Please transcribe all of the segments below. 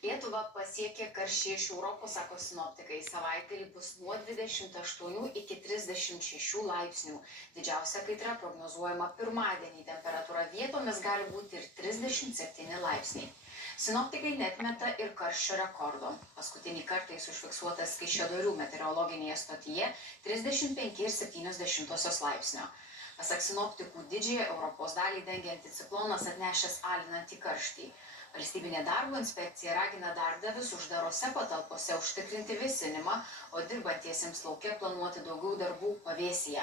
Lietuvą pasiekė karščiai iš Europos, sako sinoptikai. Savaitgalį bus nuo 28 iki 36 laipsnių. Didžiausia kaitra prognozuojama pirmadienį. Temperatūra vietomis gali būti ir 37 laipsniai. Sinoptikai netmeta ir karščio rekordo. Paskutinį kartą jis užfiksuotas Kaišiadorių meteorologinėje stotyje 35,7 laipsnio. Pasak sinoptikų, didžiąją Europos dalį dengiantį ciklonas atnešęs alinantį karštį. Valstybinė darbo inspekcija ragina darbdavius uždarose patalpose užtikrinti vėsinimą, o dirbantiesiems lauke planuoti daugiau darbų pavėsyje.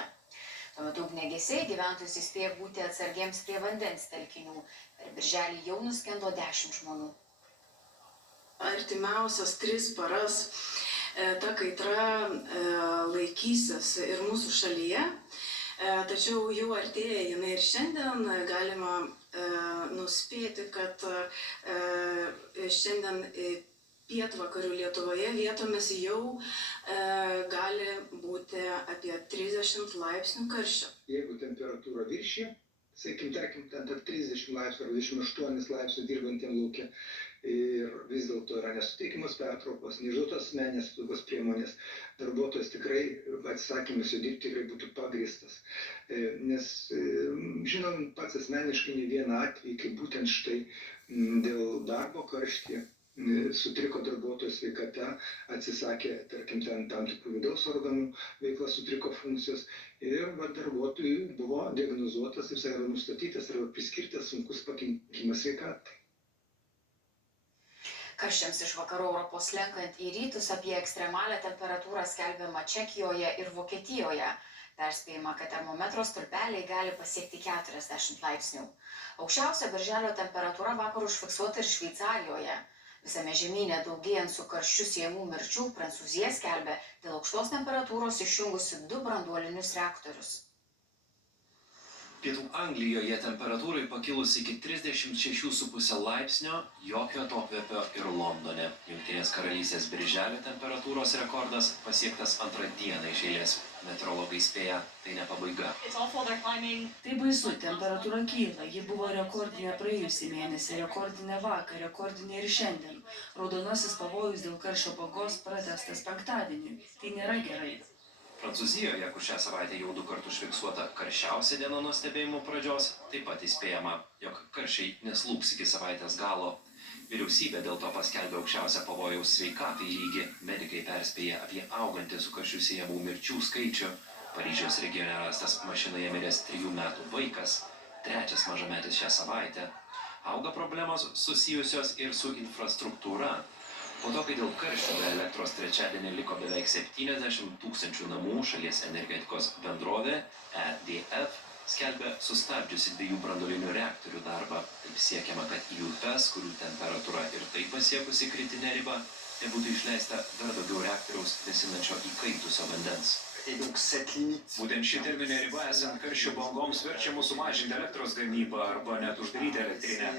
Tuo metu ugniagesiai gyventojus įspėja būti atsargiems prie vandens telkinių. Per birželį jau nuskendo 10 žmonių. Artimiausias 3 paras ta kaitra laikysis ir mūsų šalyje, tačiau jau artėja jinai ir šiandien. Galima nuspėti, kad šiandien pietvakarių Lietuvoje vietomis jau gali būti apie 30 laipsnių karščio. Jeigu temperatūra viršyje, tarkim, ten 30 laipsnių ar 28 laipsnių dirbantiem lauke ir vis dėlto yra nesuteikimas pertraukos, neišduotos asmeninės apsaugos priemonės, darbuotojas tikrai atsisakymas jų dirbti tikrai būtų pagrįstas. Nes žinom pats asmeniškai ne vieną atvejį, kai būtent štai dėl darbo karštyje sutriko darbuotojo sveikata, atsisakė, tarkim, tam tikrų vidaus organų veikla, sutriko funkcijos ir darbuotojui buvo diagnozuotas ir nustatytas arba priskirtas sunkus pakenkimas sveikatai. Karščiams iš vakarų Europos slenkant į rytus apie ekstremalią temperatūrą skelbiama Čekijoje ir Vokietijoje. Perspėjama, kad termometro stulpeliai gali pasiekti 40 laipsnių. Aukščiausia birželio temperatūra vakar užfiksuota ir Šveicarijoje. Visame žemyne daugėjant su karščiu siejamų mirčių, Prancūzija skelbia dėl aukštos temperatūros išjungusi 2 branduolinius reaktorius. Pietų Anglijoje temperatūrai pakilus iki 36,5 laipsnio, jokio atokvėpio ir Londone. Jungtinės karalystės birželio temperatūros rekordas pasiektas 2 dieną iš eilės. Meteorologai spėja, tai ne pabaiga. Tai baisu, temperatūra kyla. Ji buvo rekordinė praėjusį mėnesį, rekordinė vakar, rekordinė ir šiandien. Raudonasis pavojus dėl karščio bangos pratęstas penktadieniui. Tai nėra gerai. Prancūzijoje, kur šią savaitę jau 2 kartus užfiksuota karščiausia diena nuo stebėjimo pradžios, taip pat įspėjama, jog karščiai neslūgs iki savaitės galo. Vyriausybė dėl to paskelbė aukščiausią pavojaus sveikatai lygį. Medikai perspėja apie augantį su karščiu siejamų mirčių skaičių. Paryžiaus regione rastas mašinoje miręs 3 metų vaikas, 3 mažametis šią savaitę. Auga problemos susijusios ir su infrastruktūra. Po to, kai dėl karščio be elektros trečiadienį liko beveik 70 000 namų, šalies energetikos bendrovė EDF skelbia sustabdžiusi 2 branduolinių reaktorių darbą. Taip siekiama, kad į upes, kurių temperatūra ir taip pasiekusi kritinę ribą, nebūtų išleista dar daugiau reaktoriaus vėsinančio įkaitusio vandens. Būtent ši terminė riba esant karščio bangoms verčia mus sumažinti elektros gamybą arba net uždaryti elektrinę.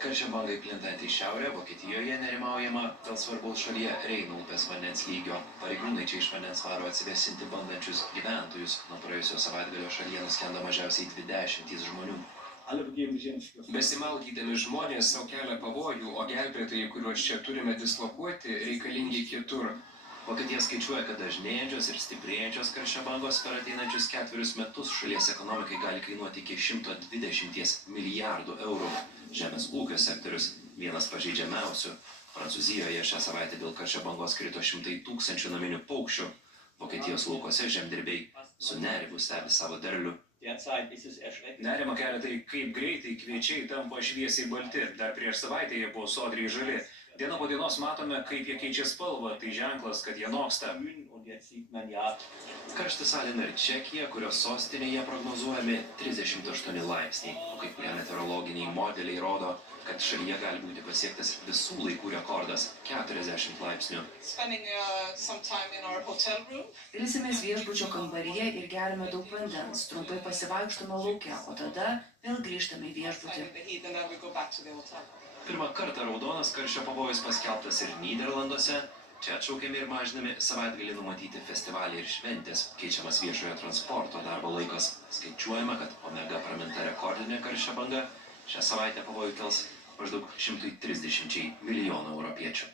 Karščio bangai plintant į šiaurę, Vokietijoje nerimaujama dėl svarbaus šalyje Reino upės vandens lygio. Pareigūnai čia iš vandens varo atsivėsinti bandančius gyventojus. Nuo praėjusio savaitgalio šalyje nuskendo mažiausiai 20 žmonių. Besimaudydami žmonės sau kelia pavojų, o gelbėtojai, kuriuos čia turime dislokuoti, reikalingi kitur. Vokietija skaičiuoja, kad dažnėjančios ir stiprėjančios karščio bangos per ateinančius 4 metus šalies ekonomikai gali kainuoti iki 120 milijardų eurų. Žemės ūkio sektorius vienas pažeidžiamiausių. Prancūzijoje šią savaitę dėl karščio bangos krito 100 000 naminių paukščių. Vokietijos laukose žemdirbiai su nerimu stebi savo derlių. Nerima kelia tai, kaip greitai kviečiai tampa šviesiai balti. Dar prieš savaitę jie buvo sodriai žali. Diena po dienos matome, kaip jie keičia spalvą, tai ženklas, kad jie noksta. Karštis alina ir Čekija, kurios sostinėje prognozuojami 38 laipsniai. O kai kurie meteorologiniai modeliai rodo, kad šalyje gali būti pasiektas visų laikų rekordas 40 laipsnių. Ilsimės viešbučio kambaryje ir geriame daug vandens, trumpai pasivaikštome lauke, o tada vėl grįžtame į viešbutį. Pirmą kartą raudonas karščio pavojus paskelbtas ir Nyderlanduose. Čia atšaukiami ir mažinami savaitgalį numatyti festivaliai ir šventės, keičiamas viešojo transporto darbo laikas. Skaičiuojama, kad Omega praminta rekordinė karščio banga šią savaitę pavojų kels maždaug 130 milijonų europiečių.